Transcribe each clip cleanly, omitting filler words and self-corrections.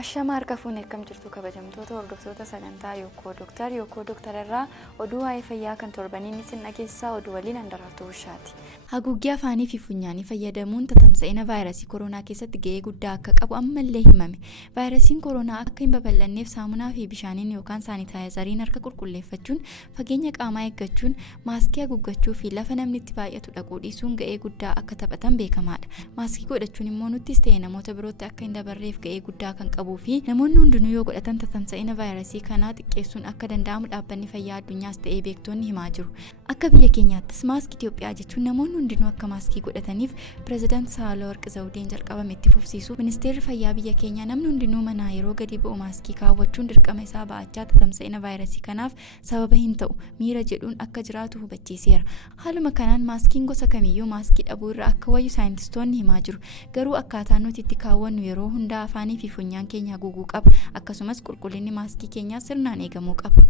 Ashama harka fuunee akkam jirtu kabajamtoota hordoftoota sagantaa Yookoo Doctor. Yookoo Doctor irraa oduu waa'ee fayyaa kan torbaniin isin dhageessaa oduu waliin handarartuu bushaati. Haguuggii afaanii fi funyaanii fayyadamuun tatamsa'ina vaayirasii koronaa keessatti ga'ee guddaa akka qabu ammallee himame. Vaayirasiin koronaa akka hin babal'anneef saamunaa fi bishaaniin yookaan saanitaayizariin harka qulqulleeffachuun, fageenya qaamaa eeggachuun, maaskii haguuggachuu fi lafa namni itti baay'atu dhaquu dhiisuun ga'ee guddaa akka taphatan beekamaadha. Maaskii godhachuun immoo nuttis ta'e namoota birootti akka hin dabarreef ga'ee guddaa kan qabu fi namoonni hundinuu yoo godhatan tatamsa'ina vaayirasii kanaa xiqqeessuun akka danda'amu dhaabbanni fayyaa addunyaas ta'ee beektonni himaa jiru. Akka biyya keenyaattis maaskii Itoophiyaa jechuun namoonni hundinuu akka maaskii godhataniif pireezidaanti Saalawarqi Zawudeen jalqabame itti fufsiisu. Ministeerri fayyaa biyya keenyaa namni hundinuu manaa yeroo gadi ba'u maaskii kaawwachuun dirqama isaa ba'achaa tatamsa'ina vaayirasii kanaaf sababa hin ta'u miira jedhuun akka jiraatu hubachiiseera. Haaluma kanaan maaskiin gosa kamiyyuu maaskii dhabuu irra akka wayyu saayintistoonni himaa jiru. Garuu akkaataan nuti itti kaawwannu yeroo hundaa afaanii fi funyaan keenya haguuguu qaba. Akkasumas qulqullinni maaskii keenyaa sirnaan eegamuu qaba.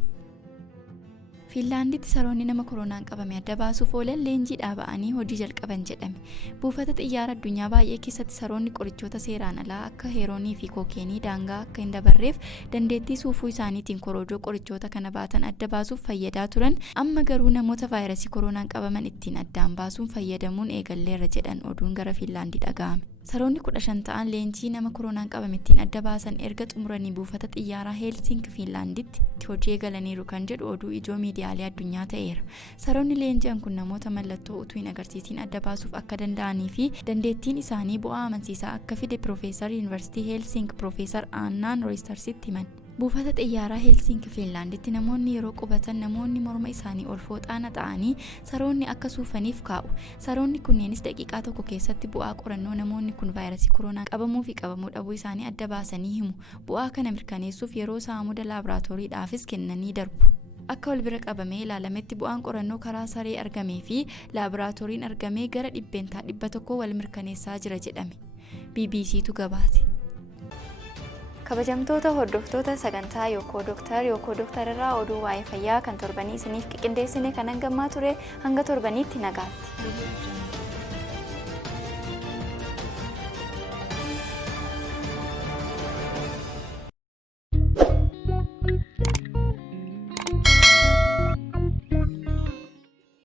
Fiinlaanditti saroonni nama koronaan qabame adda baasuuf oolan leenjii dhaaba'anii hojii jalqaban jedhame. Buufata xiyyaara addunyaa baay'ee keessatti saroonni qorichoota seeraan alaa akka heeroonii fi kookeenii daangaa akka hin dabarreef dandeettii suufuu isaaniitiin korojoo qorichoota kana baatan adda baasuuf fayyadaa turan. Amma garuu namoota vaayirasii koronaan qabaman ittiin addaan baasuun fayyadamuun eegalleerra jedhan oduun gara Fiinlaandii dhaga'ame. Saroonni 15 ta'an leenjii nama koronaan qabame ittiin adda baasan erga xumuranii buufata xiyyaaraa Helsinki Fiinlaanditti hojii eegalaniiru kan jedhu oduu ijoo miidiyaalee addunyaa ta'eera. Saroonni leenji'an kun namoota mallattoo utuu hin agarsiisin adda baasuuf akka danda'anii fi dandeettiin isaanii bu'aa amansiisaa akka fide Piroofeesar Yuunivarsiitii Helsinki Piroofeesar Aannaan Rooyistarsitti himan. Buufata xiyyaaraa Helsinki Fiinlaanditti namoonni yeroo qubatan namoonni morma isaanii ol fooxaana ta'anii saroonni akka suufaniif kaa'u. Saroonni kunneenis daqiiqaa tokko keessatti bu'aa qorannoo namoonni kun vaayirasii koronaa qabamuu fi qabamuu dhabuu isaanii adda baasanii himu. Bu'aa kana mirkaneessuuf yeroo saamuda laaboraatooriidhaafis kennanii darbu. Akka wal bira qabamee ilaalametti bu'aan qorannoo karaa saree argamee fi laaboraatooriin argamee gara 100% wal mirkaneessaa jira jedhame. BBCtu gabaase. Kabajamtoota hordoftoota sagantaa Yookoo Doctor irraa oduu waa'ee fayyaa kan torbanii isiniif qindeessine kan hangamaa ture hanga torbaniitti nagaatti.